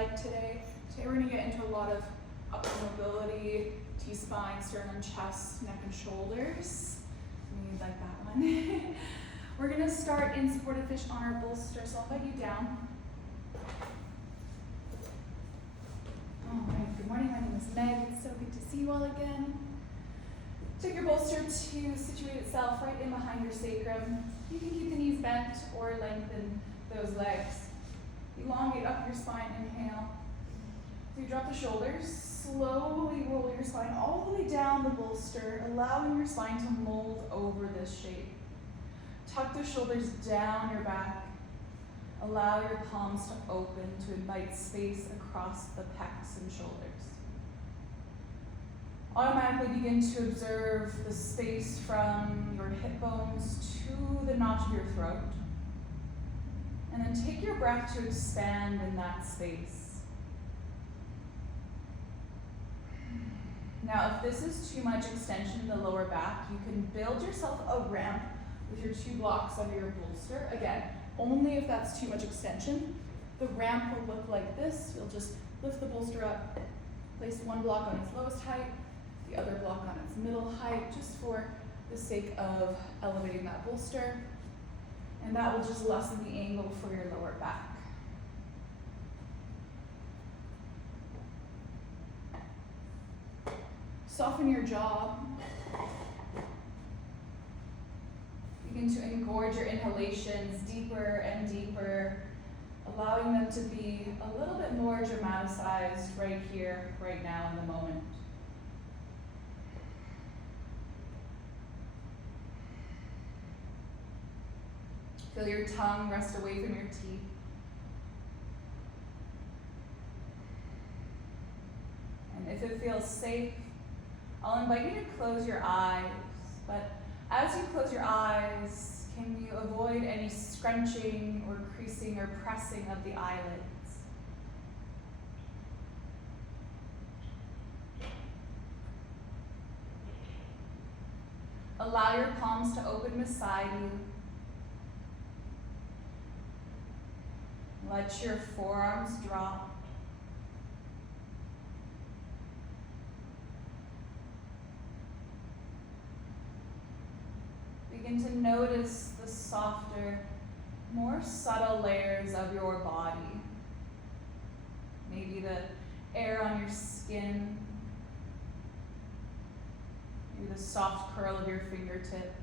leg today. Today we're gonna get into a lot of upper mobility, T-spine, sternum, chest, neck, and shoulders. Maybe you'd like that one. We're gonna start in supported fish on our bolster, so I'll invite you down. All right, good morning, my name is Meg. It's so good to see you all again. Take your bolster to situate itself right in behind your sacrum. You can keep the knees bent or lengthen those legs. Elongate up your spine, inhale. So you drop the shoulders, slowly roll your spine all the way down the bolster, allowing your spine to mold over this shape. Tuck the shoulders down your back. Allow your palms to open to invite space across the pecs and shoulders. Automatically begin to observe the space from your hip bones to the notch of your throat. And then take your breath to expand in that space. Now, if this is too much extension in the lower back, you can build yourself a ramp with your 2 blocks under your bolster. Again, only if that's too much extension. The ramp will look like this. You'll just lift the bolster up, place 1 block on its lowest height, the other block on its middle height, just for the sake of elevating that bolster. And that will just lessen the angle for your lower back. Soften your jaw. Begin to engorge your inhalations deeper and deeper, allowing them to be a little bit more dramatized right here, right now in the moment. Feel your tongue rest away from your teeth. And if it feels safe, I'll invite you to close your eyes. But as you close your eyes, can you avoid any scrunching or creasing or pressing of the eyelids? Allow your palms to open beside you. Let your forearms drop. Begin to notice the softer, more subtle layers of your body. Maybe the air on your skin, maybe the soft curl of your fingertips.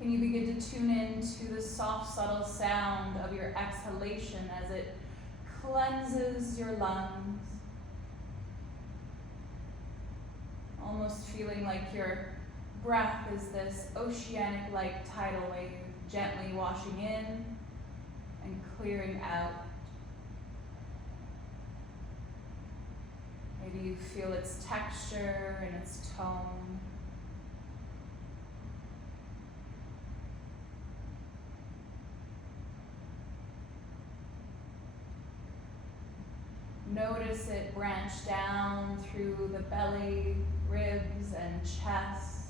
Can you begin to tune in to the soft, subtle sound of your exhalation as it cleanses your lungs? Almost feeling like your breath is this oceanic-like tidal wave, gently washing in and clearing out. Maybe you feel its texture and its tone. Notice it branch down through the belly, ribs, and chest.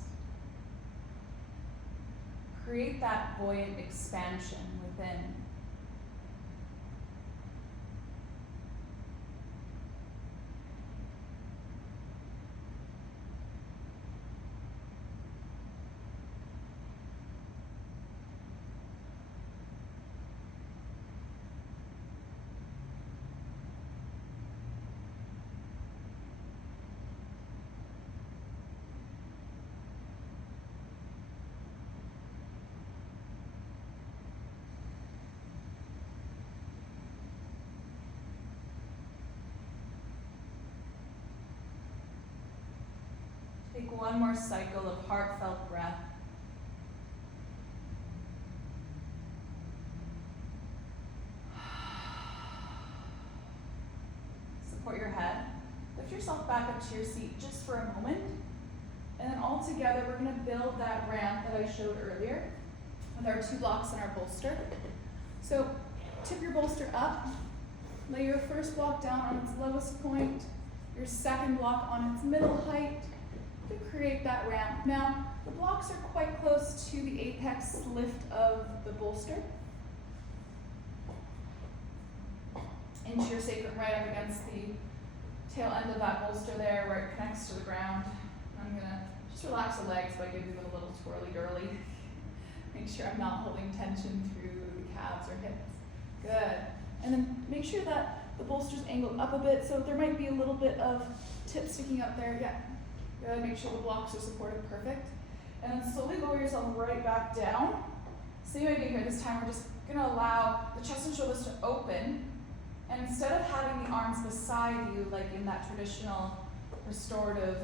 Create that buoyant expansion within. Take 1 more cycle of heartfelt breath. Support your head. Lift yourself back up to your seat just for a moment. And then all together, we're going to build that ramp that I showed earlier with our 2 blocks in our bolster. So tip your bolster up. Lay your first block down on its lowest point, your second block on its middle height to create that ramp. Now, the blocks are quite close to the apex lift of the bolster. Into your sacrum right up against the tail end of that bolster there where it connects to the ground. I'm gonna just relax the legs by giving them a little twirly-girly. Make sure I'm not holding tension through the calves or hips. Good. And then make sure that the bolster's angled up a bit, so there might be a little bit of tip sticking up there. Yeah. Good. Make sure the blocks are supported. Perfect. And then slowly lower yourself right back down. Same idea here. This time we're just gonna allow the chest and shoulders to open. And instead of having the arms beside you, like in that traditional restorative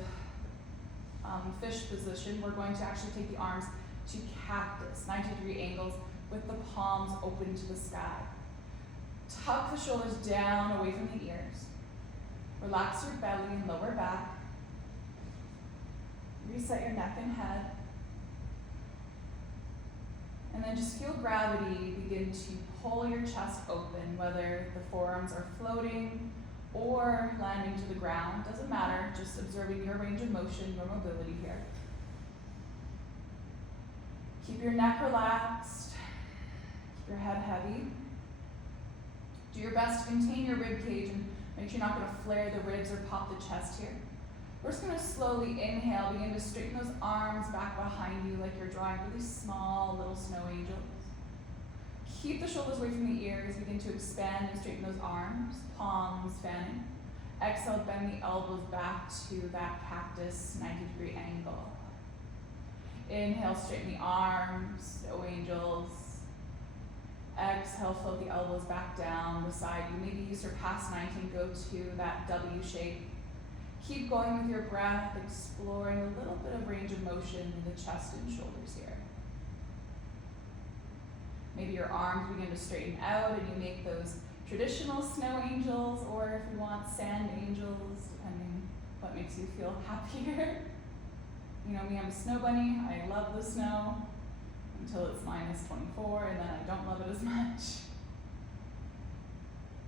fish position, we're going to actually take the arms to cactus, 90-degree angles with the palms open to the sky. Tuck the shoulders down away from the ears. Relax your belly and lower back. Reset your neck and head. And then just feel gravity begin to pull your chest open, whether the forearms are floating or landing to the ground. Doesn't matter, just observing your range of motion, your mobility here. Keep your neck relaxed, keep your head heavy. Do your best to contain your rib cage and make sure you're not going to flare the ribs or pop the chest here. We're just going to slowly inhale, begin to straighten those arms back behind you like you're drawing really small little snow angels. Keep the shoulders away from the ears, begin to expand and straighten those arms, palms fanning. Exhale, bend the elbows back to that cactus 90-degree angle. Inhale, straighten the arms, snow angels. Exhale, float the elbows back down beside you. Maybe you surpass 90 and go to that W shape. Keep going with your breath, exploring a little bit of range of motion in the chest and shoulders here. Maybe your arms begin to straighten out and you make those traditional snow angels, or if you want sand angels, depending what makes you feel happier. You know me, I'm a snow bunny. I love the snow until it's -24, and then I don't love it as much.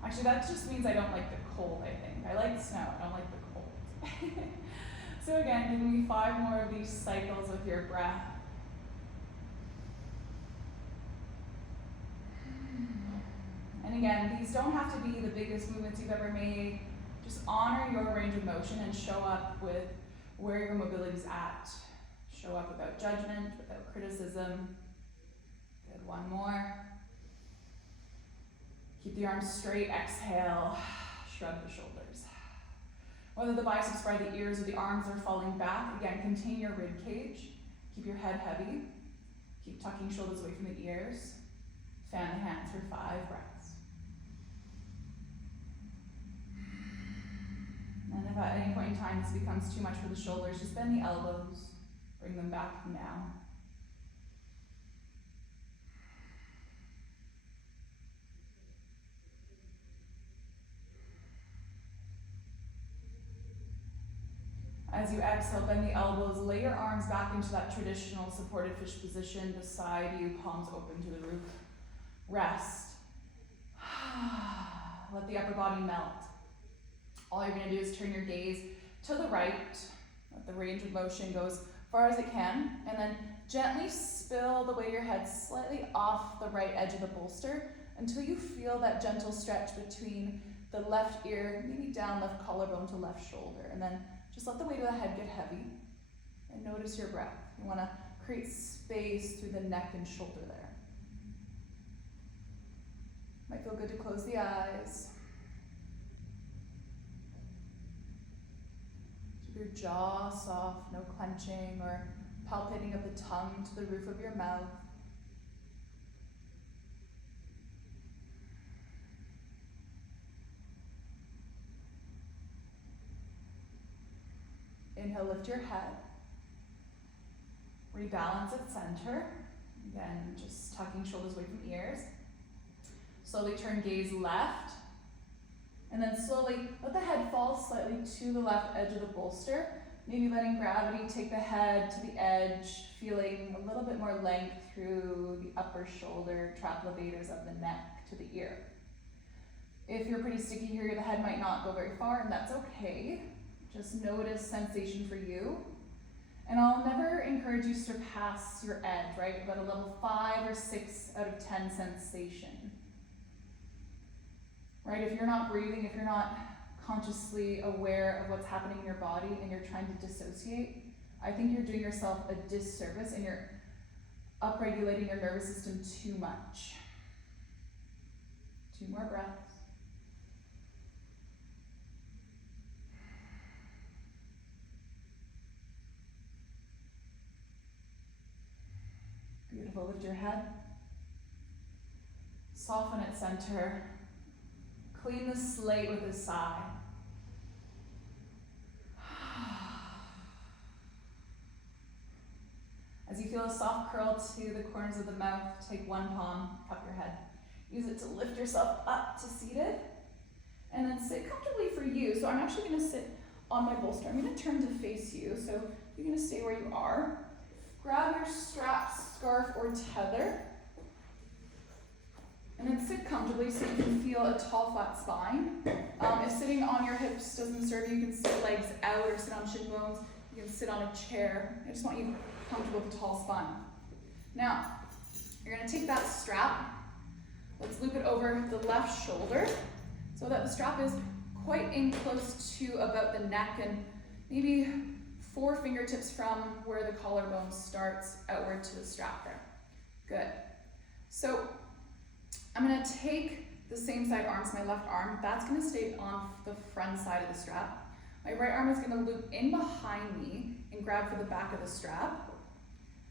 Actually, that just means I don't like the cold, I think. I like the snow, I don't like the cold. So again, give me 5 more of these cycles with your breath. And again, these don't have to be the biggest movements you've ever made. Just honor your range of motion and show up with where your mobility is at. Show up without judgment, without criticism. Good, one more. Keep the arms straight, exhale, shrug the shoulders. Whether the biceps by the ears or the arms are falling back, again, contain your rib cage. Keep your head heavy. Keep tucking shoulders away from the ears. Fan the hands for 5 breaths. And if at any point in time this becomes too much for the shoulders, just bend the elbows, bring them back down. As you exhale, bend the elbows, lay your arms back into that traditional supported fish position beside you, palms open to the roof. Rest. Let the upper body melt. All you're going to do is turn your gaze to the right. Let the range of motion go as far as it can, and then gently spill the weight of your head slightly off the right edge of the bolster until you feel that gentle stretch between the left ear, maybe down left collarbone to left shoulder, and then just let the weight of the head get heavy and notice your breath. You want to create space through the neck and shoulder there. Might feel good to close the eyes. Keep your jaw soft, no clenching or palpating of the tongue to the roof of your mouth. Inhale, lift your head. Rebalance at center. Again, just tucking shoulders away from ears. Slowly turn gaze left. And then slowly let the head fall slightly to the left edge of the bolster. Maybe letting gravity take the head to the edge, feeling a little bit more length through the upper shoulder, trapezoidals of the neck to the ear. If you're pretty sticky here, the head might not go very far, and that's okay. Just notice sensation for you. And I'll never encourage you to surpass your edge, right? About a level 5 or 6 out of 10 sensation. Right? If you're not breathing, if you're not consciously aware of what's happening in your body and you're trying to dissociate, I think you're doing yourself a disservice and you're upregulating your nervous system too much. 2 more breaths. Beautiful. Lift your head. Soften at center. Clean the slate with a sigh. As you feel a soft curl to the corners of the mouth, take one palm, cup your head. Use it to lift yourself up to seated. And then sit comfortably for you. So I'm actually going to sit on my bolster. I'm going to turn to face you. So you're going to stay where you are. Grab your strap, scarf, or tether. And then sit comfortably so you can feel a tall, flat spine. If sitting on your hips doesn't serve you, you can sit legs out or sit on shin bones. You can sit on a chair. I just want you comfortable with a tall spine. Now, you're going to take that strap. Let's loop it over the left shoulder so that the strap is quite in close to about the neck and maybe 4 fingertips from where the collarbone starts outward to the strap there. Good. So I'm going to take the same side arms, my left arm, that's going to stay on the front side of the strap. My right arm is going to loop in behind me and grab for the back of the strap.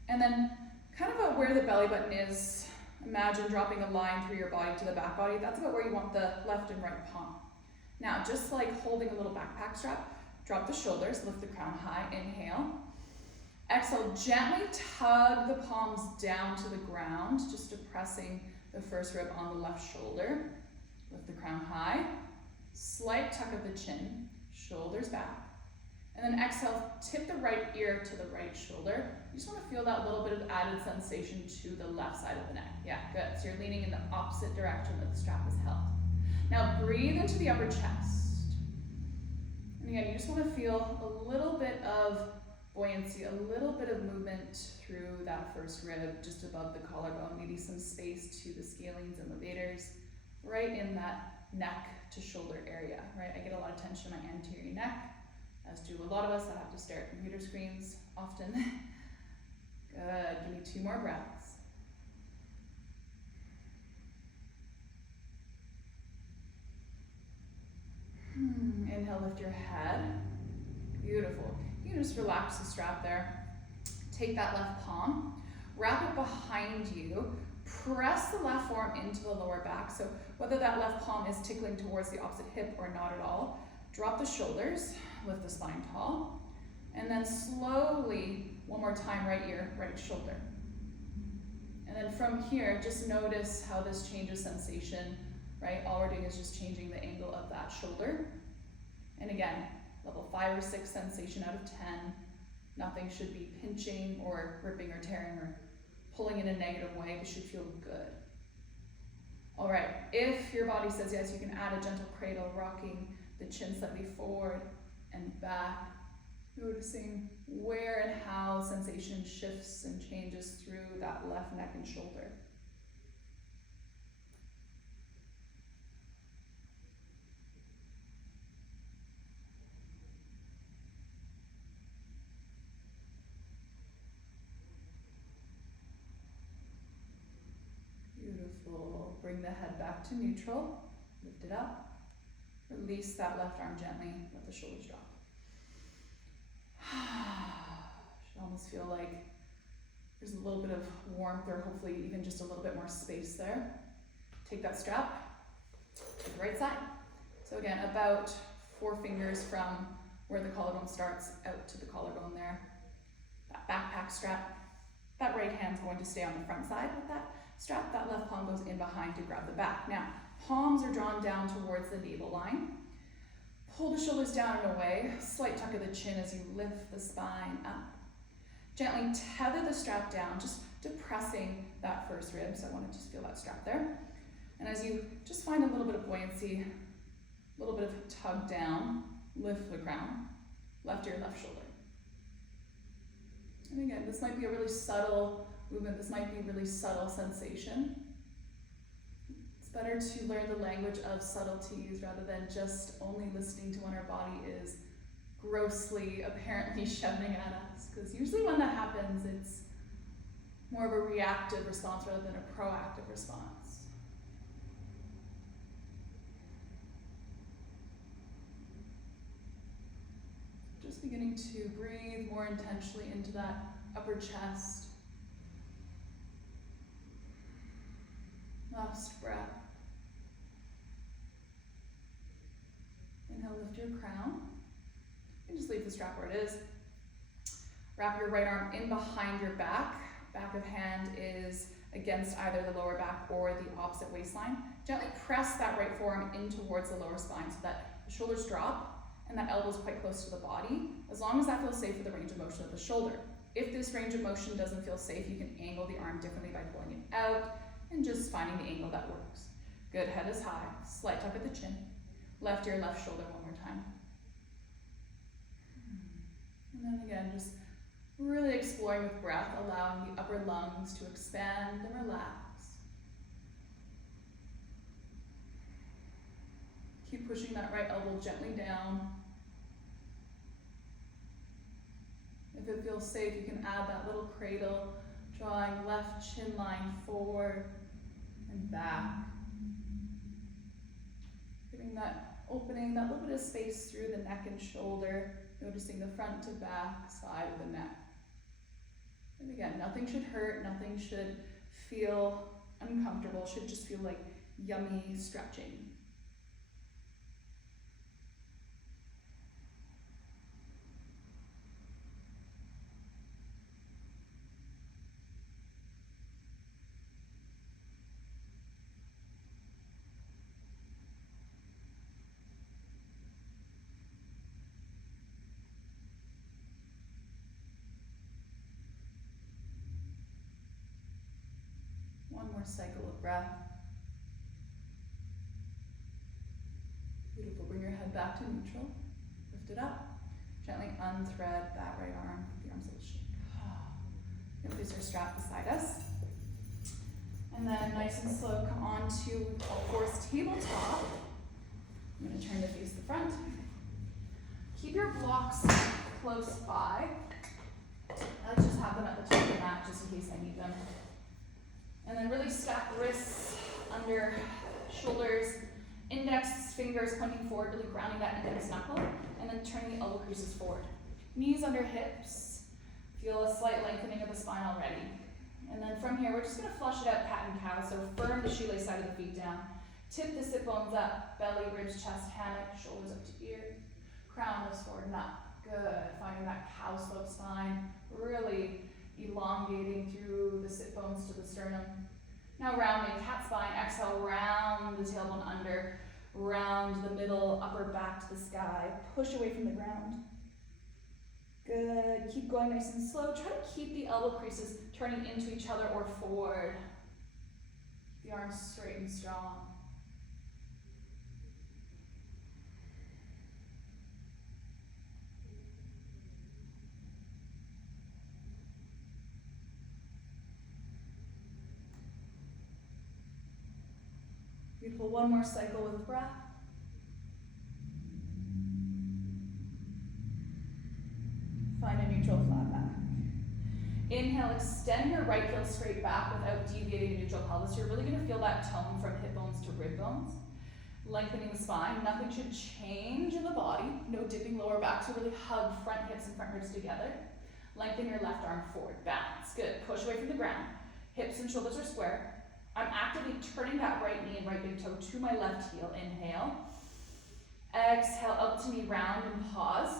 And then kind of about where the belly button is, imagine dropping a line through your body to the back body. That's about where you want the left and right palm. Now, just like holding a little backpack strap, drop the shoulders, lift the crown high, inhale. Exhale, gently tug the palms down to the ground, just depressing the first rib on the left shoulder. Lift the crown high, slight tuck of the chin, shoulders back. And then exhale, tip the right ear to the right shoulder. You just want to feel that little bit of added sensation to the left side of the neck. Yeah, good. So you're leaning in the opposite direction that the strap is held. Now breathe into the upper chest. And again, you just want to feel a little bit of buoyancy, a little bit of movement through that first rib, just above the collarbone, maybe some space to the scalenes and levators, right in that neck to shoulder area, right? I get a lot of tension in my anterior neck, as do a lot of us that have to stare at computer screens often. Good, give me 2 more breaths. Inhale, lift your head. Beautiful. You can just relax the strap there. Take that left palm, wrap it behind you, press the left forearm into the lower back. So whether that left palm is tickling towards the opposite hip or not at all, drop the shoulders, lift the spine tall, and then slowly, one more time, right ear, right shoulder. And then from here, just notice how this changes sensation, right? All we're doing is just changing the angle of that shoulder. And again, level 5 or 6 sensation out of 10. Nothing should be pinching or ripping or tearing or pulling in a negative way. It should feel good. All right, if your body says yes, you can add a gentle cradle, rocking the chin slightly forward and back, noticing where and how sensation shifts and changes through that left neck and shoulder. Beautiful. Bring the head back to neutral. Lift it up. Release that left arm gently. Let the shoulders drop. Should almost feel like there's a little bit of warmth or hopefully even just a little bit more space there. Take that strap to the right side. So again, about 4 fingers from where the collarbone starts out to the collarbone there. That backpack strap. That right hand's going to stay on the front side with that strap. That left palm goes in behind to grab the back. Now, palms are drawn down towards the navel line. Pull the shoulders down and away. Slight tuck of the chin as you lift the spine up. Gently tether the strap down, just depressing that first rib. So I want to just feel that strap there. And as you just find a little bit of buoyancy, a little bit of tug down, lift the crown. left ear, left shoulder. And again, this might be a really subtle movement, this might be a really subtle sensation. It's better to learn the language of subtleties rather than just only listening to when our body is grossly, apparently shouting at us. Because usually when that happens, it's more of a reactive response rather than a proactive response. Just beginning to breathe more intentionally into that upper chest. Last breath. Inhale, lift your crown. And just leave the strap where it is. Wrap your right arm in behind your back. Back of hand is against either the lower back or the opposite waistline. Gently press that right forearm in towards the lower spine so that the shoulders drop and that elbow is quite close to the body, as long as that feels safe for the range of motion of the shoulder. If this range of motion doesn't feel safe, you can angle the arm differently by pulling it out and just finding the angle that works. Good, head is high, slight tuck at the chin. Left ear, left shoulder, one more time. And then again, just really exploring with breath, allowing the upper lungs to expand and relax. Keep pushing that right elbow gently down. If it feels safe, you can add that little cradle, drawing left chin line forward and back. Giving that opening, that little bit of space through the neck and shoulder, noticing the front to back side of the neck. And again, nothing should hurt, nothing should feel uncomfortable, it should just feel like yummy stretching. One more cycle of breath. Beautiful. Bring your head back to neutral. Lift it up. Gently unthread that right arm. The arms a little shake. And place our strap beside us. And then nice and slow, come on to all fours tabletop. I'm going to turn to face the front. Keep your blocks close by. I just have them at the top of the mat just in case I need them. And then really stack the wrists under shoulders, index fingers pointing forward, really grounding that index knuckle, and then turning the elbow creases forward. Knees under hips. Feel a slight lengthening of the spine already. And then from here, we're just going to flush it out, cat and cow. So firm the shoelace side of the feet down. Tip the sit bones up, belly, ribs, chest, hammock, shoulders up to ear. Crown lifts forward and up. Good. Finding that cow slope spine. Really elongating through the sit bones to the sternum. Now rounding, cat spine, exhale, round the tailbone under, round the middle, upper back to the sky, push away from the ground. Good, keep going nice and slow. Try to keep the elbow creases turning into each other or forward. The arms straight and strong. Beautiful, one more cycle with breath. Find a neutral flat back. Inhale, extend your right heel straight back without deviating the neutral pelvis. You're really going to feel that tone from hip bones to rib bones. Lengthening the spine, nothing should change in the body. No dipping lower back, so really hug front hips and front ribs together. Lengthen your left arm forward, balance, good. Push away from the ground. Hips and shoulders are square. I'm actively turning that right knee and right big toe to my left heel. Inhale. Exhale, up to knee, round and pause.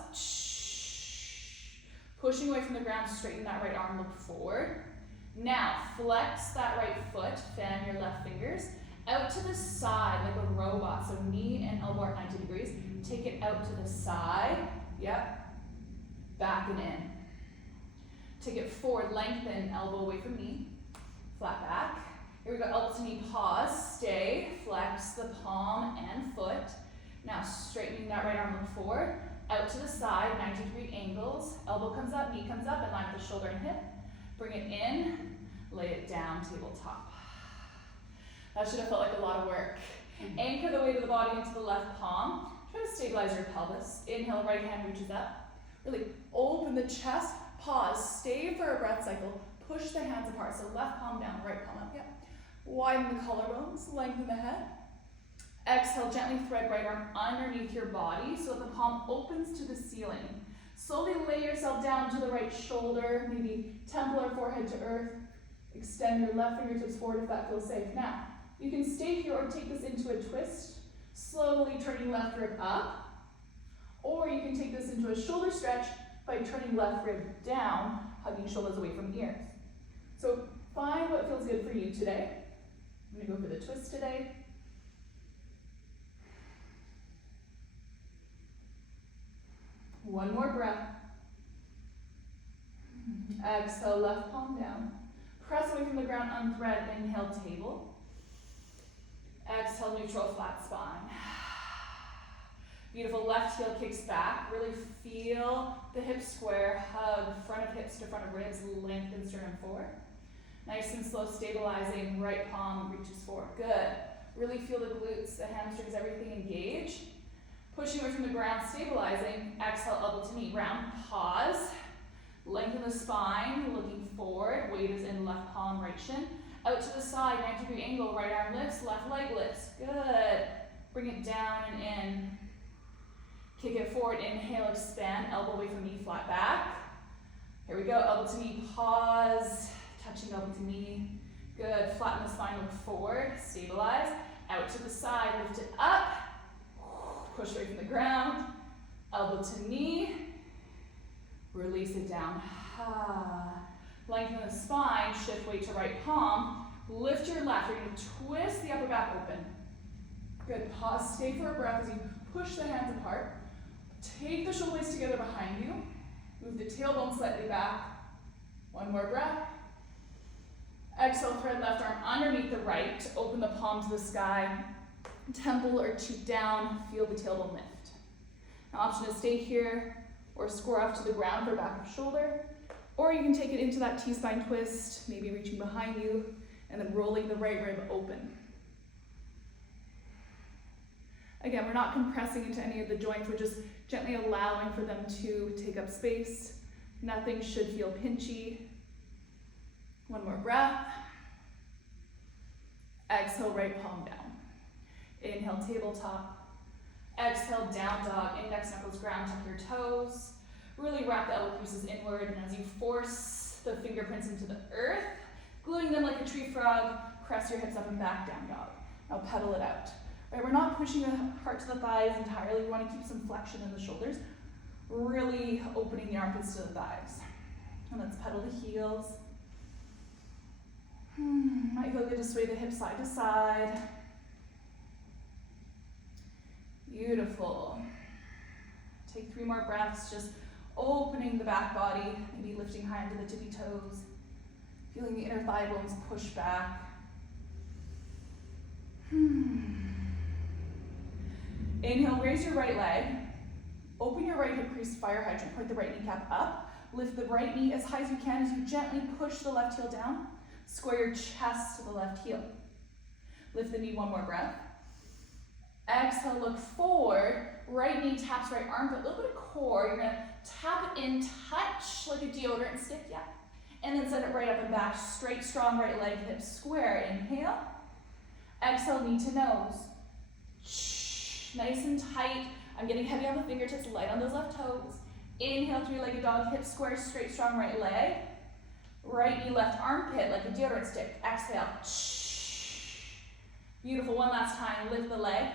Pushing away from the ground, straighten that right arm, look forward. Now, flex that right foot, fan your left fingers. Out to the side like a robot, so knee and elbow are 90 degrees. Take it out to the side, yep. Back and in. Take it forward, lengthen, elbow away from knee. Flat back. Here we go, elbow to knee, pause, stay, flex the palm and foot. Now straightening that right arm, look forward. Out to the side, 90-degree angles. Elbow comes up, knee comes up, in line with the shoulder and hip. Bring it in, lay it down, tabletop. That should have felt like a lot of work. Anchor the weight of the body into the left palm. Try to stabilize your pelvis. Inhale, right hand reaches up. Really open the chest, pause, stay for a breath cycle. Push the hands apart, so left palm down, right palm up. Yep. Widen the collarbones, lengthen the head. Exhale, gently thread right arm underneath your body so that the palm opens to the ceiling. Slowly lay yourself down to the right shoulder, maybe temple or forehead to earth. Extend your left fingertips forward if that feels safe. Now, you can stay here or take this into a twist, slowly turning left rib up. Or you can take this into a shoulder stretch by turning left rib down, hugging shoulders away from ears. So find what feels good for you today. I'm going to go for the twist today. One more breath. Exhale, left palm down. Press away from the ground, unthread, inhale, table. Exhale, neutral, flat spine. Beautiful, left heel kicks back. Really feel the hips square, hug front of hips to front of ribs, lengthen sternum forward. Nice and slow, stabilizing, right palm reaches forward. Good. Really feel the glutes, the hamstrings, everything engage. Pushing away from the ground, stabilizing. Exhale, elbow to knee, round, pause. Lengthen the spine, looking forward. Weight is in left palm, right shin. Out to the side, 90-degree angle, right arm lifts, left leg lifts. Good. Bring it down and in. Kick it forward, inhale, expand, elbow away from knee, flat back. Here we go, elbow to knee, pause. Touching elbow to knee. Good, flatten the spine, look forward, stabilize. Out to the side, lift it up. Push away from the ground. Elbow to knee. Release it down. Lengthen the spine, shift weight to right palm. Lift your left, you're going to twist the upper back open. Good, pause, stay for a breath as you push the hands apart. Take the shoulder blades together behind you. Move the tailbone slightly back. One more breath. Exhale, thread left arm underneath the right. Open the palm to the sky. Temple or cheek down. Feel the tailbone lift. Now, option is stay here or score off to the ground for back of shoulder. Or you can take it into that T-spine twist, maybe reaching behind you, and then rolling the right rib open. Again, we're not compressing into any of the joints, we're just gently allowing for them to take up space. Nothing should feel pinchy. One more breath. Exhale, right palm down. Inhale, tabletop. Exhale, down dog, index knuckles ground, tuck your toes. Really wrap the elbow creases inward, and as you force the fingerprints into the earth, gluing them like a tree frog, press your hips up and back, down dog. Now pedal it out. Right, we're not pushing the heart to the thighs entirely. We want to keep some flexion in the shoulders, really opening the armpits to the thighs. And let's pedal the heels. Might feel good to sway the hips side to side. Beautiful. Take 3 more breaths, just opening the back body, maybe lifting high into the tippy toes. Feeling the inner thigh bones push back. Inhale, raise your right leg. Open your right hip crease, fire hydrant. Point the right kneecap up. Lift the right knee as high as you can as you gently push the left heel down. Square your chest to the left heel. Lift the knee, 1 more breath. Exhale, look forward. Right knee taps right armpit, a little bit of core. You're gonna tap it in, touch like a deodorant stick, yeah. And then send it right up and back. Straight, strong right leg, hips square. Inhale. Exhale, knee to nose. Nice and tight. I'm getting heavy on the fingertips, light on those left toes. Inhale, 3-legged dog, hips square, straight, strong right leg. Right knee, left armpit, like a deodorant stick. Exhale. Beautiful, one last time, lift the leg.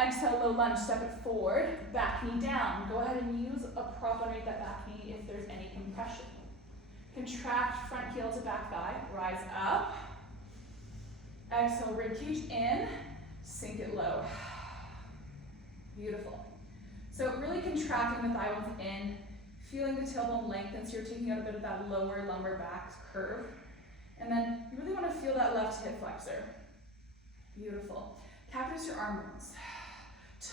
Exhale, low lunge, step it forward, back knee down. Go ahead and use a prop underneath that back knee if there's any compression. Contract front heel to back thigh, rise up. Exhale, ribcage in, sink it low. Beautiful. So really contracting the thigh bones in, feeling the tailbone lengthen, so you're taking out a bit of that lower lumbar back curve. And then you really want to feel that left hip flexor. Beautiful. Cactus your arm bones.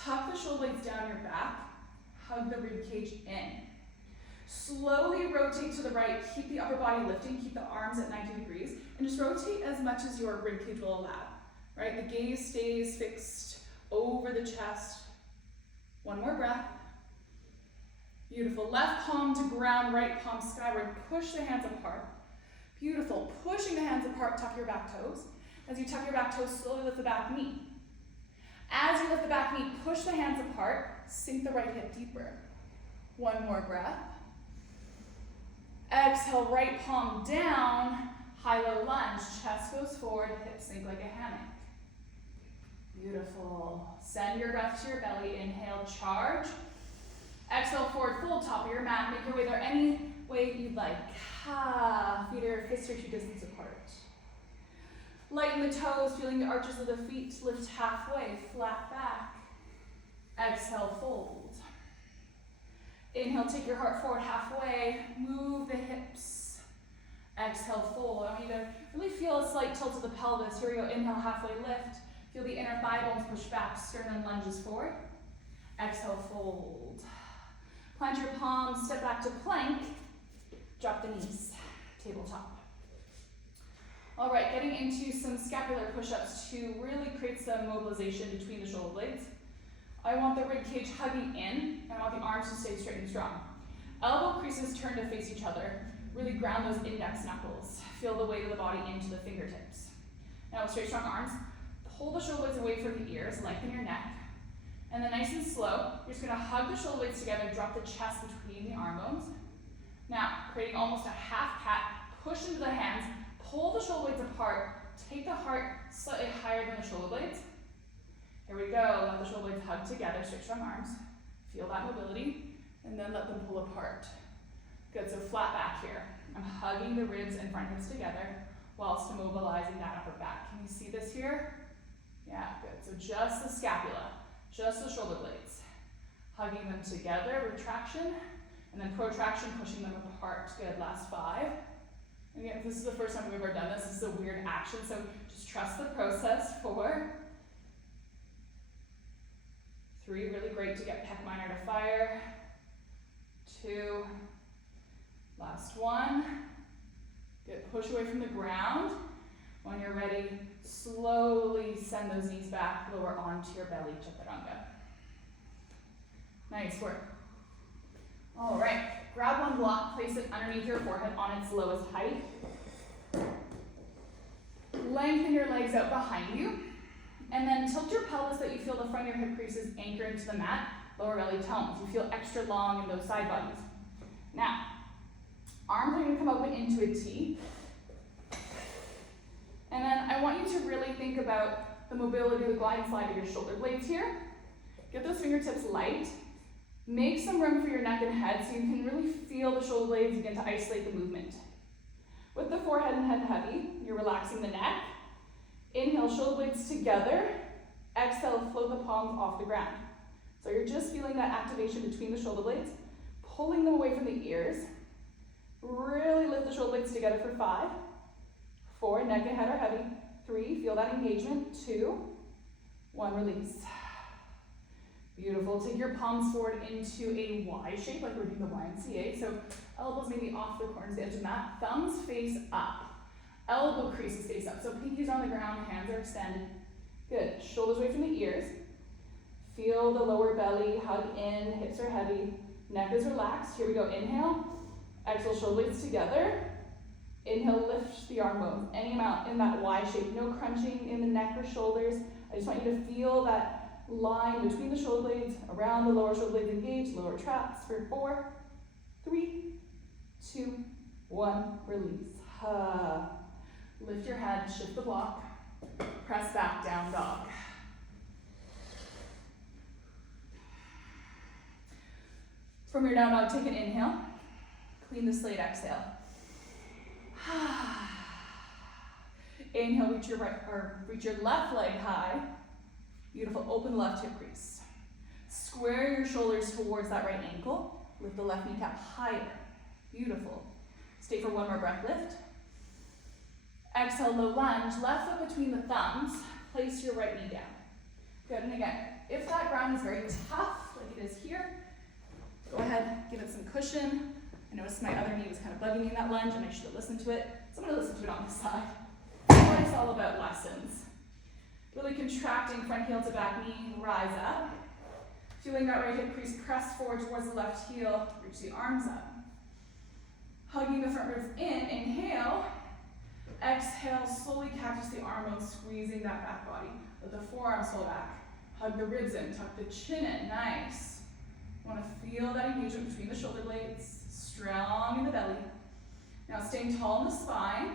Tuck the shoulder blades down your back. hug the rib cage in. Slowly rotate to the right, keep the upper body lifting, keep the arms at 90 degrees, and just rotate as much as your rib cage will allow, right? The gaze stays fixed over the chest. One more breath. Beautiful. Left palm to ground, right palm skyward. Push the hands apart. Beautiful. Pushing the hands apart, tuck your back toes. As you tuck your back toes, slowly lift the back knee. As you lift the back knee, push the hands apart, sink the right hip deeper. One more breath. Exhale, right palm down, high-low lunge, chest goes forward, hips sink like a hammock. Beautiful. Send your breath to your belly. Inhale, charge. Exhale, forward fold, top of your mat. Make your way there any way you'd like. Feet or fists reach your distance apart. Lighten the toes, feeling the arches of the feet. Lift halfway, flat back. Exhale, fold. Inhale, take your heart forward halfway. Move the hips. Exhale, fold. I want you to really feel a slight tilt of the pelvis. Here we go. Inhale, halfway lift. Feel the inner thigh bones push back. Sternum lunges forward. Exhale, fold. Plant your palms, step back to plank. Drop the knees, tabletop. All right, getting into some scapular push-ups to really create some mobilization between the shoulder blades. I want the rib cage hugging in, and I want the arms to stay straight and strong. Elbow creases turn to face each other. Really ground those index knuckles. Feel the weight of the body into the fingertips. Now with straight, strong arms, pull the shoulder blades away from the ears, lengthen your neck. And then nice and slow, you're just gonna hug the shoulder blades together, drop the chest between the arm bones. Now, creating almost a half cat, push into the hands, pull the shoulder blades apart, take the heart slightly higher than the shoulder blades. Here we go, let the shoulder blades hug together, straight strong arms. Feel that mobility, and then let them pull apart. Good, so flat back here. I'm hugging the ribs and front hips together whilst immobilizing that upper back. Can you see this here? Yeah, good, so just the scapula, just the shoulder blades. Hugging them together, retraction, and then protraction, pushing them apart. Good, last 5. And again, if this is the first time we've ever done this, this is a weird action, so just trust the process. 4, 3, really great to get pec minor to fire. 2, last 1. Good, push away from the ground. When you're ready, slowly send those knees back, lower onto your belly, chaturanga. Nice work. All right, grab one block, place it underneath your forehead on its lowest height. Lengthen your legs out behind you, and then tilt your pelvis that you feel the front of your hip creases anchor into the mat, lower belly tones. You feel extra long in those side bodies. Now, arms are gonna come open into a T. And then I want you to really think about the mobility of the glide and slide of your shoulder blades here. Get those fingertips light. Make some room for your neck and head so you can really feel the shoulder blades begin to isolate the movement. With the forehead and head heavy, you're relaxing the neck. Inhale, shoulder blades together. Exhale, float the palms off the ground. So you're just feeling that activation between the shoulder blades, pulling them away from the ears. Really lift the shoulder blades together for 5. 4, neck and head are heavy. 3, feel that engagement. 2, 1, release. Beautiful. Take your palms forward into a Y shape, like we're doing the YMCA. So elbows maybe off the corners of the edge of the mat. Thumbs face up. Elbow creases face up. So pinkies are on the ground, hands are extended. Good. Shoulders away from the ears. Feel the lower belly hug in, hips are heavy, neck is relaxed. Here we go. Inhale. Exhale, shoulder blades together. Inhale, lift the arm bones. Any amount in that Y shape. No crunching in the neck or shoulders. I just want you to feel that line between the shoulder blades, around the lower shoulder blades engaged, lower traps for 4, 3, 2, 1, release. Lift your head, shift the block, press back, down dog. From your down dog, take an inhale, clean the slate, exhale. Inhale, reach your right or reach your left leg high. Beautiful, open left hip crease. Square your shoulders towards that right ankle. Lift the left kneecap higher. Beautiful. Stay for 1 more breath, lift. Exhale, low lunge, left foot between the thumbs. Place your right knee down. Good, and again, if that ground is very tough, like it is here, Go ahead, give it some cushion. I noticed my other knee was kind of bugging me in that lunge and I should have listened to it. So I'm going to listen to it on this side. That's what it's all about, lessons. Really contracting front heel to back knee, rise up. Feeling that right hip crease press forward towards the left heel, reach the arms up. Hugging the front ribs in, inhale. Exhale, slowly catches the arm bone, squeezing that back body. Let the forearms fall back. Hug the ribs in, tuck the chin in, nice. Want to feel that engagement between the shoulder blades, strong in the belly. Now staying tall in the spine,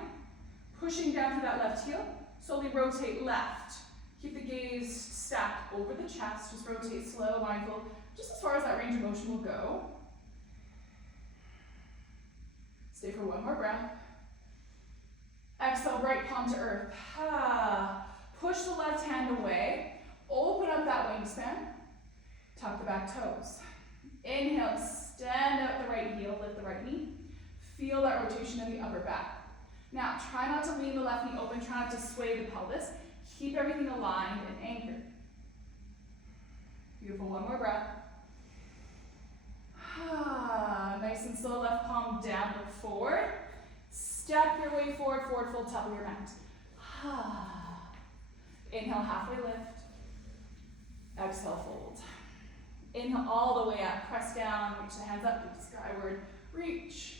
pushing down through that left heel, slowly rotate left. Keep the gaze stacked over the chest, just rotate slow, mindful, just as far as that range of motion will go. Stay for one more breath. Exhale, right palm to earth. Push the left hand away, open up that wingspan, tuck the back toes. Inhale, stand out the right heel, lift the right knee. Feel that rotation in the upper back. Now, try not to lean the left knee open, try not to sway the pelvis. Keep everything aligned and anchored. Beautiful, one more breath. Nice and slow, left palm down, look forward. Step your way forward, forward fold, top of your mat. Inhale, halfway lift. Exhale, fold. Inhale all the way up, press down, reach the hands up, lift skyward, reach.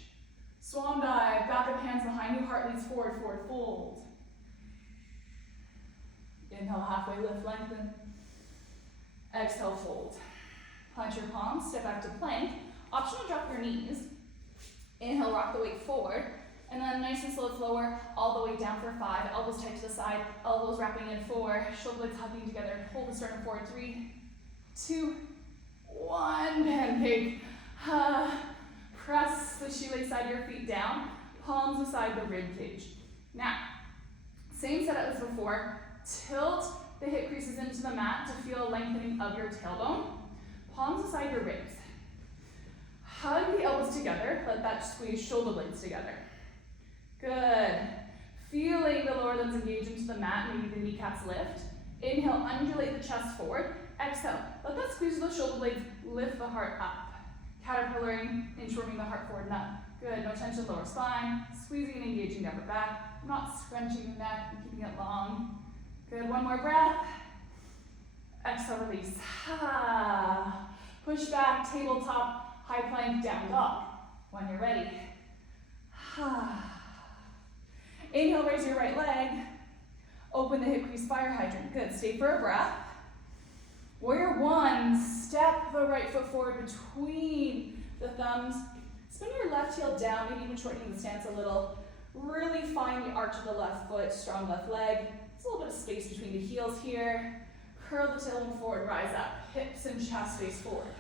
Swan dive, back of hands behind you, heart leads forward, forward fold. Inhale, halfway lift, lengthen. Exhale, fold. Plant your palms, step back to plank. Optional, drop your knees. Inhale, rock the weight forward. And then nice and slow, lower, all the way down for 5. Elbows tight to the side, elbows wrapping in 4. Shoulder blades hugging together. Hold the sternum forward. 3, 2, 1. Pancake. Press the shoelace side of your feet down. Palms aside the rib cage. Now, same setup as before. Tilt the hip creases into the mat to feel a lengthening of your tailbone. Palms aside your ribs. Hug the elbows together. Let that squeeze shoulder blades together. Good. Feeling the lower limbs engage into the mat, maybe the kneecaps lift. Inhale, undulate the chest forward. Exhale, let that squeeze the shoulder blades, lift the heart up. Caterpillaring, inchworming the heart forward and up. Good, no tension, lower spine. Squeezing and engaging the upper back. Not scrunching the neck and keeping it long. Good, one more breath. Exhale, release. Push back, tabletop, high plank, down dog. When you're ready. Inhale, raise your right leg. Open the hip crease, fire hydrant. Good, stay for a breath. Warrior 1, step the right foot forward between the thumbs. Spin your left heel down, maybe even shortening the stance a little. Really find the arch of the left foot, strong left leg. There's a little bit of space between the heels here. Curl the tailbone forward, rise up. Hips and chest face forward.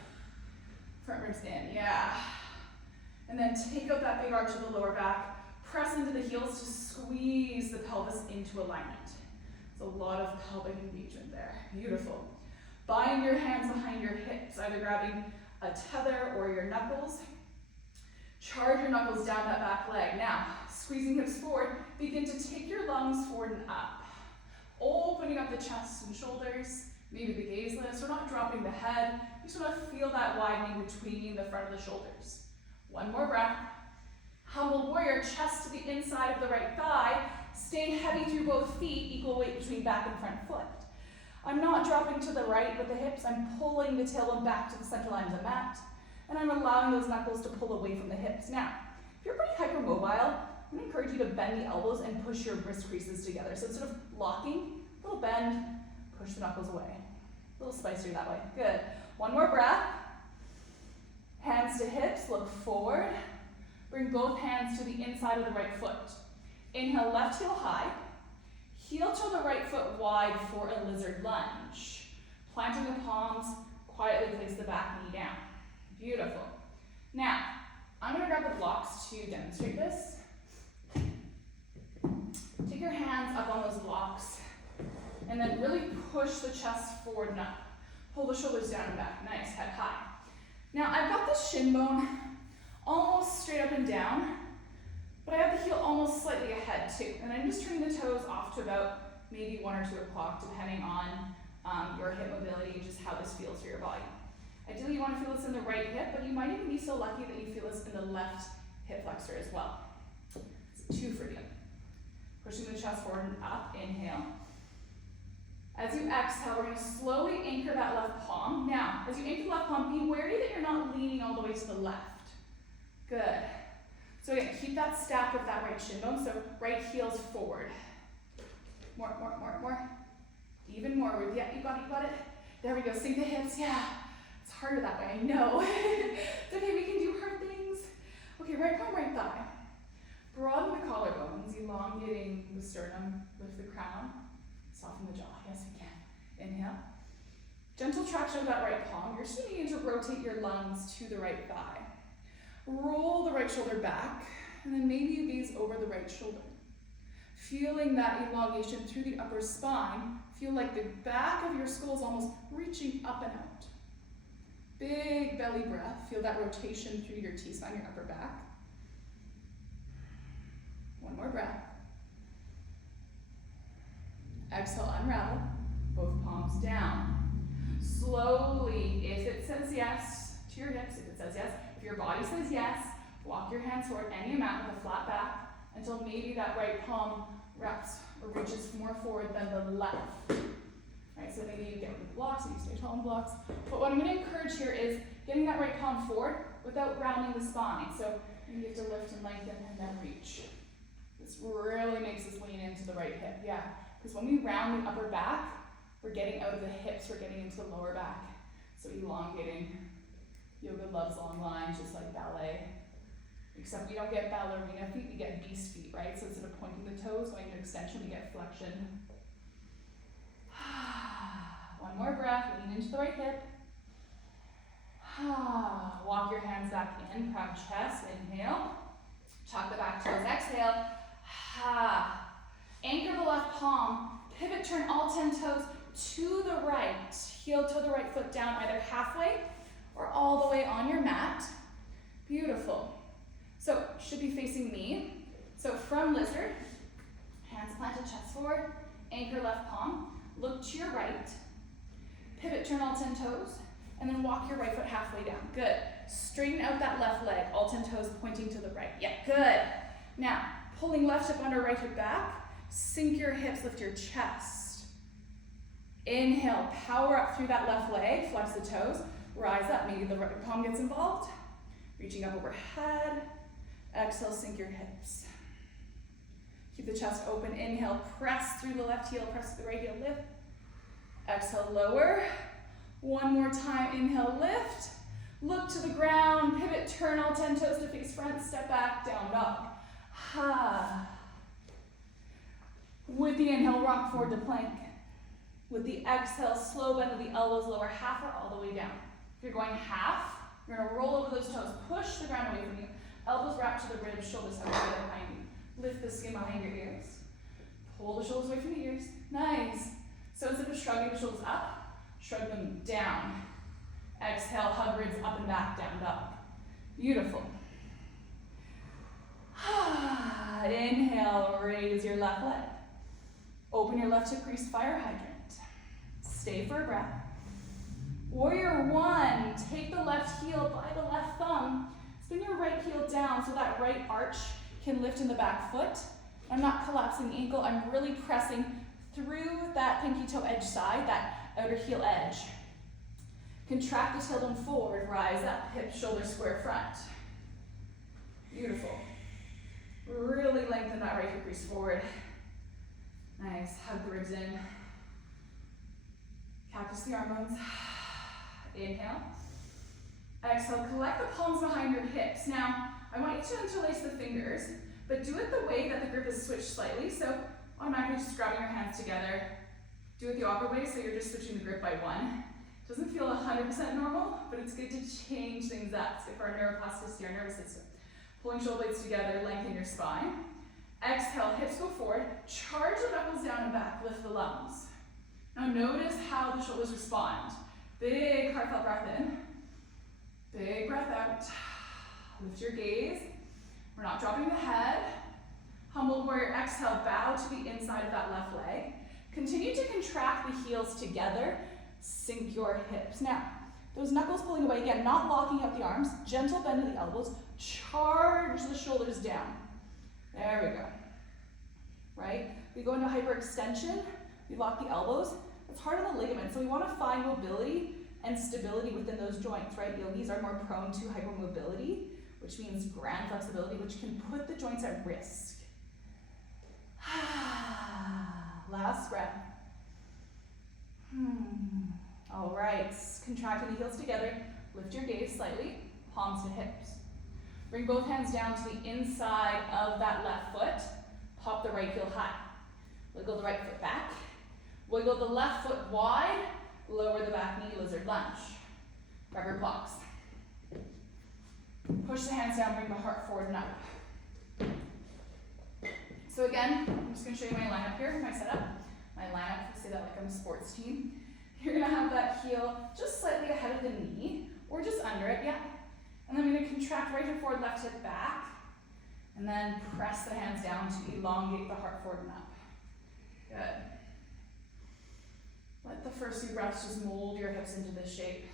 Front ribs in, yeah. And then take out that big arch of the lower back. Press into the heels to squeeze the pelvis into alignment. There's a lot of pelvic engagement there. Beautiful. Bind your hands behind your hips, either grabbing a tether or your knuckles. Charge your knuckles down that back leg. Now, squeezing hips forward, begin to take your lungs forward and up. Opening up the chest and shoulders. Maybe the gaze lifts. We're not dropping the head. You just want to feel that widening between the front of the shoulders. One more breath. Humble warrior, chest to the inside of the right thigh. Stay heavy through both feet, equal weight between back and front foot. I'm not dropping to the right with the hips. I'm pulling the tailbone back to the center line of the mat. And I'm allowing those knuckles to pull away from the hips. Now, if you're pretty hypermobile, I'm going to encourage you to bend the elbows and push your wrist creases together. So instead of locking, a little bend, push the knuckles away. A little spicier that way. Good. One more breath. Hands to hips, look forward. Bring both hands to the inside of the right foot. Inhale, left heel high. Heel toe the right foot wide for a lizard lunge. Planting the palms, quietly place the back knee down. Beautiful. Now, I'm going to grab the blocks to demonstrate this. Take your hands up on those blocks and then really push the chest forward and up. Pull the shoulders down and back. Nice, head high. Now, I've got the shin bone almost straight up and down, but I have the heel almost slightly ahead too. And I'm just turning the toes off to about maybe 1 or 2 o'clock, depending on your hip mobility and just how this feels for your body. Ideally, you want to feel this in the right hip, but you might even be so lucky that you feel this in the left hip flexor as well. It's 2 for you. Pushing the chest forward and up, inhale. As you exhale, we're going to slowly anchor that left palm. Now, as you anchor the left palm, be wary that you're not leaning all the way to the left. Good. So again, keep that stack of that right shin bone, so right heel's forward. More. Even more. Yeah, you got it. There we go, sink the hips, yeah. It's harder that way, I know. It's okay, we can do hard things. Okay, right palm, right thigh. Broaden the collarbones, elongating the sternum, lift the crown, soften the jaw. Yes, we can. Inhale. Gentle traction of that right palm. You're just needing to rotate your lungs to the right thigh. Roll the right shoulder back, and then maybe you gaze over the right shoulder. Feeling that elongation through the upper spine, feel like the back of your skull is almost reaching up and out. Big belly breath, feel that rotation through your T-spine, your upper back. One more breath. Exhale, unravel, both palms down. Slowly, if it says yes to your hips, if it says yes, if your body says yes, walk your hands forward any amount with a flat back until maybe that right palm wraps or reaches more forward than the left. Right, so maybe you get with the blocks, you stay tall in blocks. But what I'm going to encourage here is getting that right palm forward without rounding the spine. So you have to lift and lengthen and then reach. This really makes us lean into the right hip, yeah. Because when we round the upper back, we're getting out of the hips, we're getting into the lower back. So elongating. Yoga loves long lines, just like ballet. Except we don't get ballerina feet, we get beast feet, right? So instead of pointing the toes, going to extension, we get flexion. One more breath, lean into the right hip. Walk your hands back in, proud chest, inhale. Tuck the back toes, exhale. Anchor the left palm, pivot, turn all 10 toes to the right. Heel toe the right foot down either halfway or all the way on your mat. Beautiful. So, should be facing me. So from lizard, hands planted, chest forward, anchor left palm, look to your right, pivot, turn all 10 toes, and then walk your right foot halfway down. Good. Straighten out that left leg, all 10 toes pointing to the right. Yeah, good. Now, pulling left hip under, right hip back, sink your hips, lift your chest. Inhale, power up through that left leg, flex the toes, rise up, maybe the right palm gets involved, reaching up overhead. Exhale, sink your hips. Keep the chest open. Inhale, press through the left heel, press through the right heel, lift. Exhale, lower. One more time, inhale, lift. Look to the ground, pivot, turn all 10 toes to face front, step back, down dog. With the inhale, rock forward to plank. With the exhale, slow bend of the elbows, lower half or all the way down. If you're going half, you're gonna roll over those toes, push the ground away from you. Elbows wrap to the ribs, shoulders hug together behind you. Lift the skin behind your ears. Pull the shoulders away from the ears. Nice. So instead of shrugging the shoulders up, shrug them down. Exhale, hug ribs up and back, down dog. Beautiful. Inhale, raise your left leg. Open your left hip crease, fire hydrant. Stay for a breath. Warrior one, take the left heel by the left thumb. Spin your right heel down so that right arch can lift in the back foot. I'm not collapsing the ankle, I'm really pressing through that pinky toe edge side, that outer heel edge. Contract the tailbone forward, rise up, hip, shoulder, square front. Beautiful. Really lengthen that right hip crease forward. Nice, hug the ribs in. Cactus the arm bones. Inhale. Exhale, collect the palms behind your hips. Now, I want you to interlace the fingers, but do it the way that the grip is switched slightly. So, automatically just grabbing your hands together. Do it the opposite way, so you're just switching the grip by one. Doesn't feel 100% normal, but it's good to change things up. It's good for our neuroplasticity, our nervous system. Pulling shoulder blades together, lengthen your spine. Exhale, hips go forward. Charge the knuckles down and back, lift the lungs. Now notice how the shoulders respond. Big heartfelt breath in. Big breath out. Lift your gaze. We're not dropping the head. Humbled warrior, exhale, bow to the inside of that left leg. Continue to contract the heels together. Sink your hips. Now, Those knuckles pulling away, again, not locking out the arms, gentle bend of the elbows, charge the shoulders down. There we go. Right? We go into hyperextension, we lock the elbows. It's hard on the ligaments, so we want to find mobility and stability within those joints, right? Yogis are more prone to hypermobility, which means grand flexibility, which can put the joints at risk. Last breath. All right, contracting the heels together, lift your gaze slightly, palms to hips. Bring both hands down to the inside of that left foot, pop the right heel high. Wiggle the right foot back, wiggle the left foot wide, lower the back knee, lizard lunge. Grab your blocks. Push the hands down, bring the heart forward and up. So again, I'm just going to show you my lineup here, my setup. My lineup, I say that like I'm a sports team. You're going to have that heel just slightly ahead of the knee, or just under it, yeah. And then I'm going to contract right hip forward, left hip back, and then press the hands down to elongate the heart forward and up. Good. Let the first few breaths just mold your hips into this shape.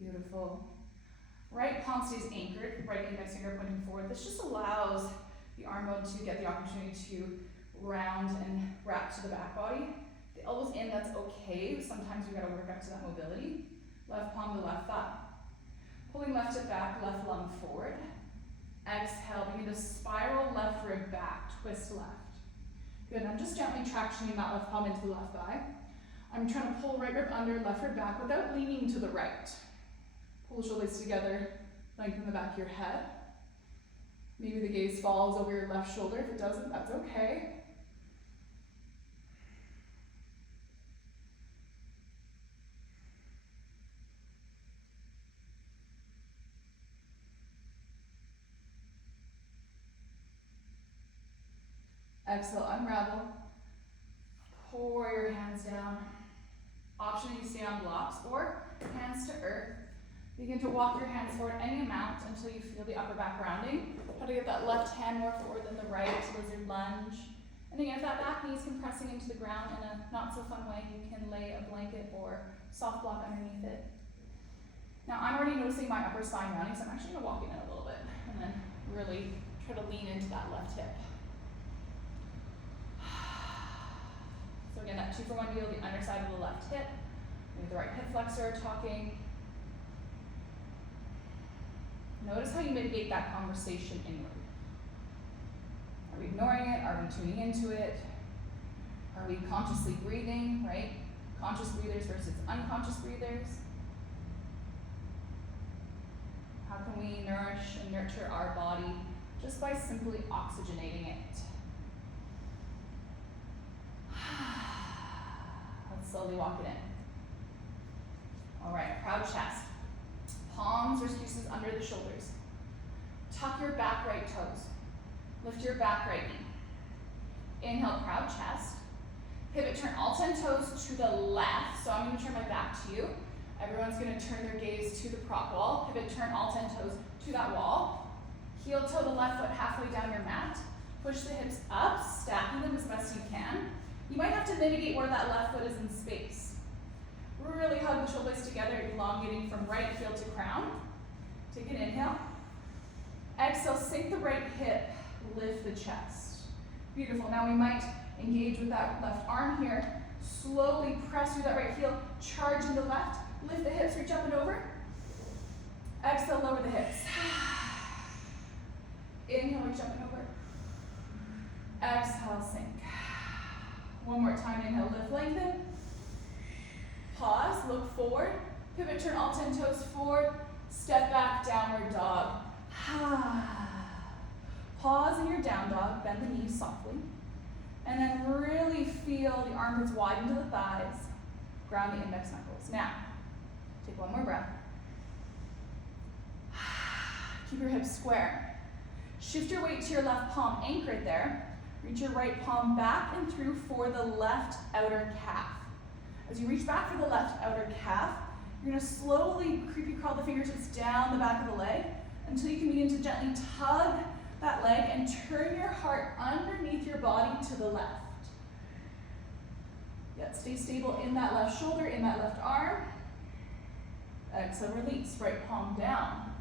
Beautiful. Right palm stays anchored, right index finger pointing forward. This just allows the arm bone to get the opportunity to round and wrap to the back body. The elbows in, that's okay. Sometimes we gotta work up to that mobility. Left palm to left thigh. Pulling left hip back, left lung forward. Exhale, begin to spiral left rib back, twist left. Good, I'm just gently tractioning that left palm into the left thigh. I'm trying to pull right rib under, left rib back without leaning to the right. Pull the shoulders together, lengthen the back of your head. Maybe the gaze falls over your left shoulder. If it doesn't, that's okay. Exhale, unravel. Pour your hands down. Option you stay on blocks or hands to earth. Begin to walk your hands forward any amount until you feel the upper back rounding. Try to get that left hand more forward than the right, lizard lunge. And again, if that back knee is compressing into the ground in a not so fun way, you can lay a blanket or soft block underneath it. Now I'm already noticing my upper spine rounding, so I'm actually gonna walk in it a little bit and then really try to lean into that left hip. So again, that 2-for-1 deal, the underside of the left hip, maybe the right hip flexor talking. Notice how you mitigate that conversation inward. Are we ignoring it? Are we tuning into it? Are we consciously breathing, right? Conscious breathers versus unconscious breathers. How can we nourish and nurture our body just by simply oxygenating it? Let's slowly walk it in. All right, proud chest. Palms or excuses under the shoulders. Tuck your back right toes. Lift your back right knee. Inhale, proud chest. Pivot, turn all 10 toes to the left. So I'm going to turn my back to you. Everyone's going to turn their gaze to the prop wall. Pivot, turn all 10 toes to that wall. Heel toe the left foot halfway down your mat. Push the hips up, stacking them as best you can. You might have to mitigate where that left foot is in space. Really hug the shoulders together, elongating from right heel to crown. Take an inhale. Exhale, sink the right hip, lift the chest. Beautiful. Now we might engage with that left arm here. Slowly press through that right heel, charge in the left, lift the hips, reach up and over. Exhale, lower the hips. Inhale, reach up and over. Exhale, sink. One more time, inhale, lift, lengthen. Pause, look forward, pivot, turn all 10 toes forward, step back, downward dog. Pause in your down dog, bend the knees softly, and then really feel the armpits widen to the thighs, ground the index knuckles. Now, take one more breath. Keep your hips square. Shift your weight to your left palm, anchor it there. Reach your right palm back and through for the left outer calf. As you reach back for the left outer calf, you're going to slowly creepy crawl the fingertips down the back of the leg until you can begin to gently tug that leg and turn your heart underneath your body to the left. Yep, stay stable in that left shoulder, in that left arm. Exhale, release, right palm down.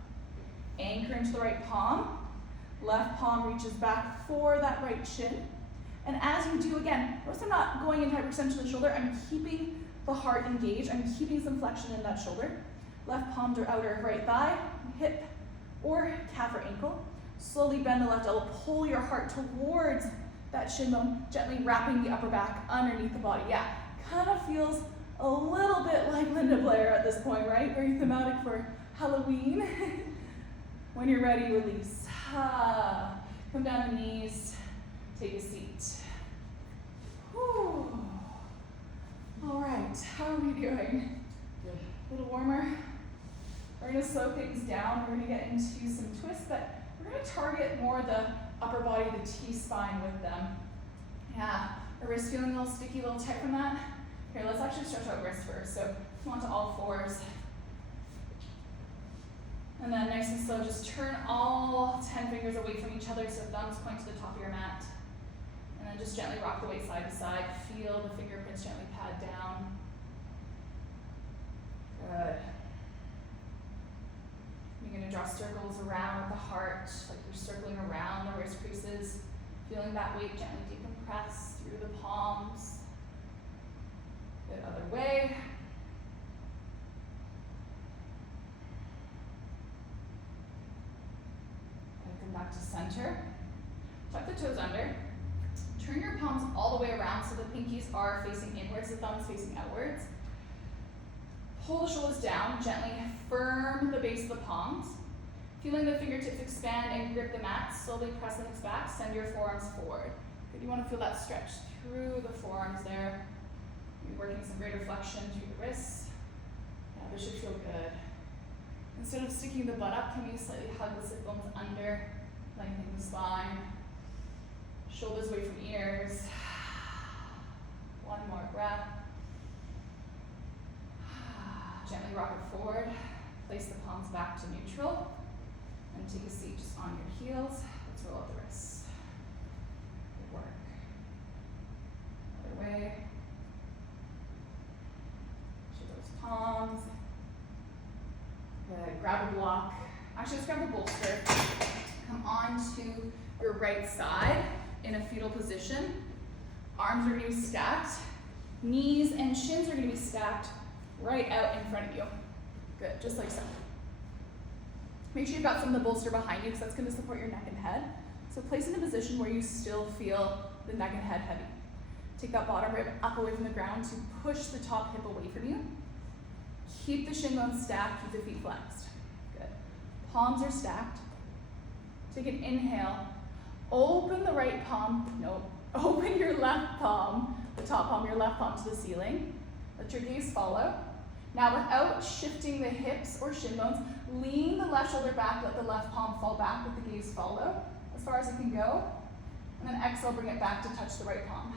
Anchor into the right palm. Left palm reaches back for that right shin. And as you do, again, notice I'm not going into hyperextension of the shoulder, I'm keeping the heart engaged, I'm keeping some flexion in that shoulder. Left palm to outer right thigh, hip, or calf or ankle. Slowly bend the left elbow, pull your heart towards that shin bone, gently wrapping the upper back underneath the body. Yeah, kind of feels a little bit like Linda Blair at this point, right? Very thematic for Halloween. When you're ready, release. Come down to knees, take a seat. Whew. All right, how are we doing? Good. A little warmer? We're gonna slow things down. We're gonna get into some twists, but we're gonna target more the upper body, the T-spine with them. Yeah, our wrist feeling a little sticky, a little tight from that? Here, let's actually stretch out wrists first. So come onto all fours. And then nice and slow, just turn all 10 fingers away from each other so thumbs point to the top of your mat. And then just gently rock the weight side to side. Feel the fingerprints gently pad down. Good. You're gonna draw circles around the heart, like you're circling around the wrist creases. Feeling that weight gently decompress through the palms. Good, other way. And come back to center. Tuck the toes under. Turn your palms all the way around so the pinkies are facing inwards, the thumbs facing outwards. Pull the shoulders down, gently firm the base of the palms. Feeling the fingertips expand and grip the mat, slowly press the hips back, send your forearms forward. Good, you want to feel that stretch through the forearms there. You're working some greater flexion through the wrists. Yeah, this should feel good. Instead of sticking the butt up, can you slightly hug the sit bones under, lengthening the spine. Shoulders away from ears. One more breath. Gently rock it forward. Place the palms back to neutral. And take a seat just on your heels. Let's roll out the wrists. Good work. Other way. Show those palms. Good. Grab a block. Actually, let's grab a bolster. Come on to your right side in a fetal position. Arms are going to be stacked. Knees and shins are going to be stacked right out in front of you. Good, just like so. Make sure you've got some of the bolster behind you because that's going to support your neck and head. So place in a position where you still feel the neck and head heavy. Take that bottom rib up away from the ground to push the top hip away from you. Keep the shin bones stacked, keep the feet flexed. Good. Palms are stacked. Take an inhale. Open the right palm, open your left palm, the top palm, your left palm to the ceiling. Let your gaze follow. Now without shifting the hips or shin bones, lean the left shoulder back, let the left palm fall back, let the gaze follow as far as it can go. And then exhale, bring it back to touch the right palm.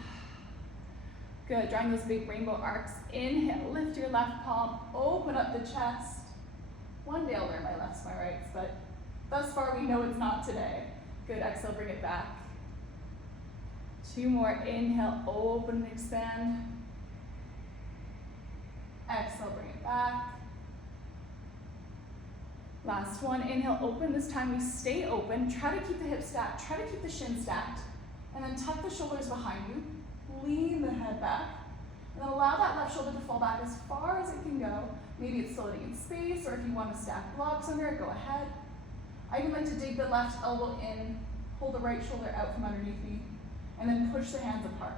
Good, drawing those big rainbow arcs. Inhale, lift your left palm, open up the chest. One day I'll learn my lefts, my rights, but thus far we know it's not today. Good, exhale, bring it back. Two more, inhale, open and expand. Exhale, bring it back. Last one, inhale, open. This time we stay open. Try to keep the hips stacked. Try to keep the shins stacked. And then tuck the shoulders behind you. Lean the head back. And then allow that left shoulder to fall back as far as it can go. Maybe it's floating in space, or if you want to stack blocks under it, go ahead. I even like to dig the left elbow in, pull the right shoulder out from underneath me, and then push the hands apart.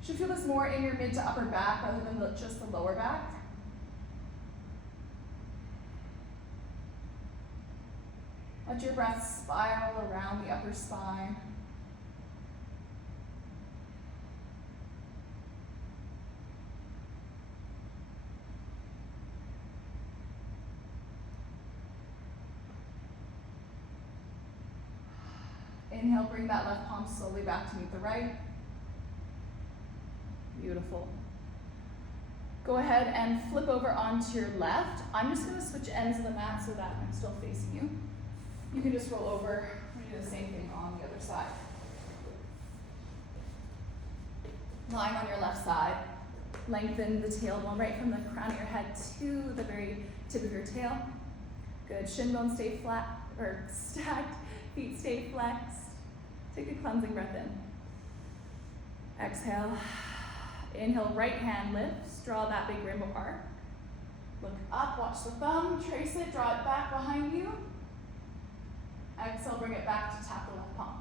You should feel this more in your mid to upper back rather than just the lower back. Let your breath spiral around the upper spine. Inhale, bring that left palm slowly back to meet the right. Beautiful. Go ahead and flip over onto your left. I'm just going to switch ends of the mat so that I'm still facing you. You can just roll over and do the same thing on the other side. Lying on your left side, lengthen the tailbone right from the crown of your head to the very tip of your tail. Good, shin bones stay flat or stacked, feet stay flexed. Take a cleansing breath in. Exhale. Inhale, right hand lifts, draw that big rainbow arc. Look up, watch the thumb, trace it, draw it back behind you. Exhale, bring it back to tap the left palm.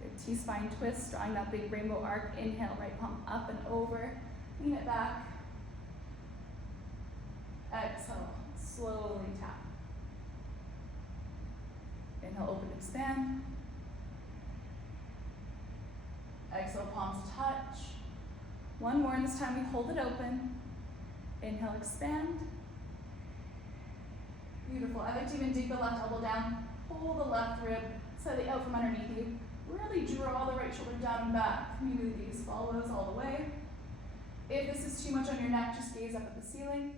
Good, T-spine twist, drawing that big rainbow arc. Inhale, right palm up and over. Lean it back. Exhale, slowly tap. Inhale, open, expand. Exhale, palms touch. One more, and this time we hold it open. Inhale, expand. Beautiful. I like to even dig the left elbow down. Pull the left rib slightly out from underneath you. Really draw the right shoulder down and back. Maybe the gaze follows all the way. If this is too much on your neck, just gaze up at the ceiling.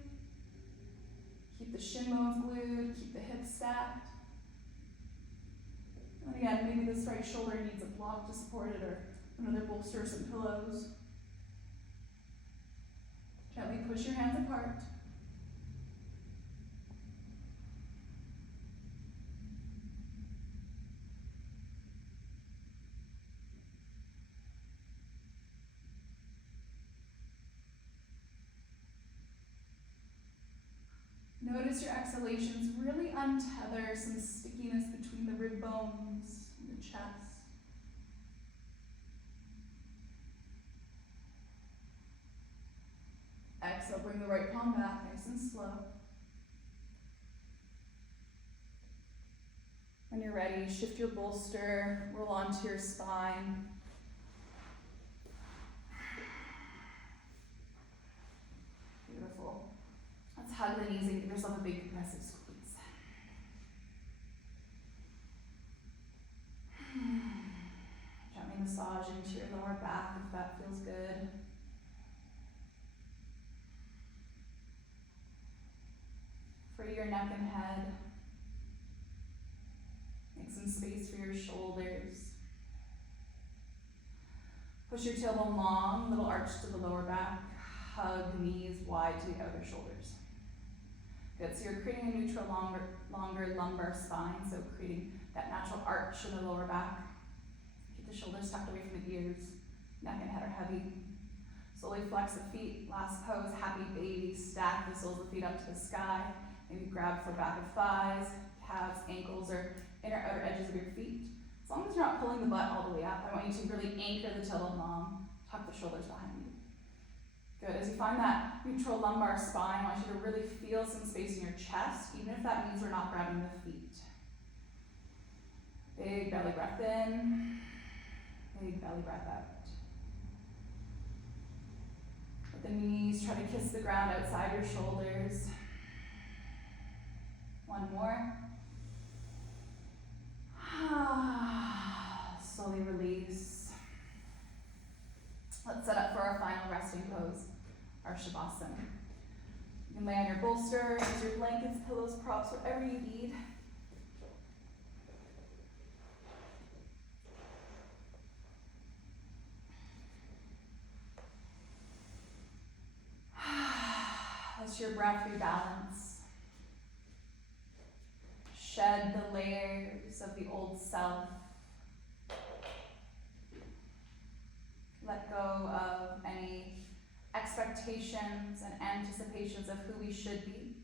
Keep the shin bones glued, keep the hips stacked. And again, maybe this right shoulder needs a block to support it or another bolster or some pillows. Gently push your hands apart. Notice your exhalations really untether some stickiness between the rib bones and the chest. Exhale, bring the right palm back, nice and slow. When you're ready, shift your bolster, roll onto your spine. Beautiful. Let's hug the knees and give yourself a big compressive squeeze. Gently massage into your lower back if that feels good. Free your neck and head. Make some space for your shoulders. Push your tailbone long, little arch to the lower back. Hug knees wide to the outer shoulders. Good, so you're creating a neutral, longer lumbar spine, so creating that natural arch in the lower back. Keep the shoulders tucked away from the ears. Neck and head are heavy. Slowly flex the feet. Last pose, happy baby. Stack the soles of the feet up to the sky. Maybe grab for back of thighs, calves, ankles, or inner outer edges of your feet. As long as you're not pulling the butt all the way up, I want you to really anchor the tailbone long. Tuck the shoulders behind you. Good, as you find that neutral lumbar spine, I want you to really feel some space in your chest, even if that means we're not grabbing the feet. Big belly breath in, big belly breath out. Let the knees try to kiss the ground outside your shoulders. One more. Slowly release. Let's set up for our final resting pose, our Shavasana. You can lay on your bolster, use your blankets, pillows, props, whatever you need. Let your breath rebalance. Shed the layers of the old self. Let go of any expectations and anticipations of who we should be.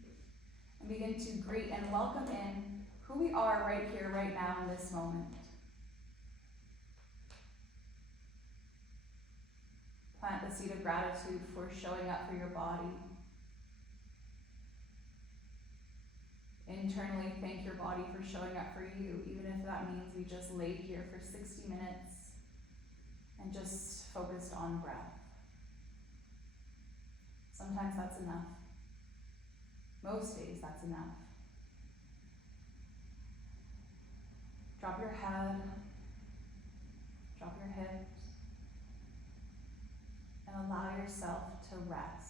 And begin to greet and welcome in who we are right here, right now, in this moment. Plant the seed of gratitude for showing up for your body. Internally, thank your body for showing up for you, even if that means we just laid here for 60 minutes and just focused on breath. Sometimes that's enough. Most days, that's enough. Drop your head, drop your hips, and allow yourself to rest.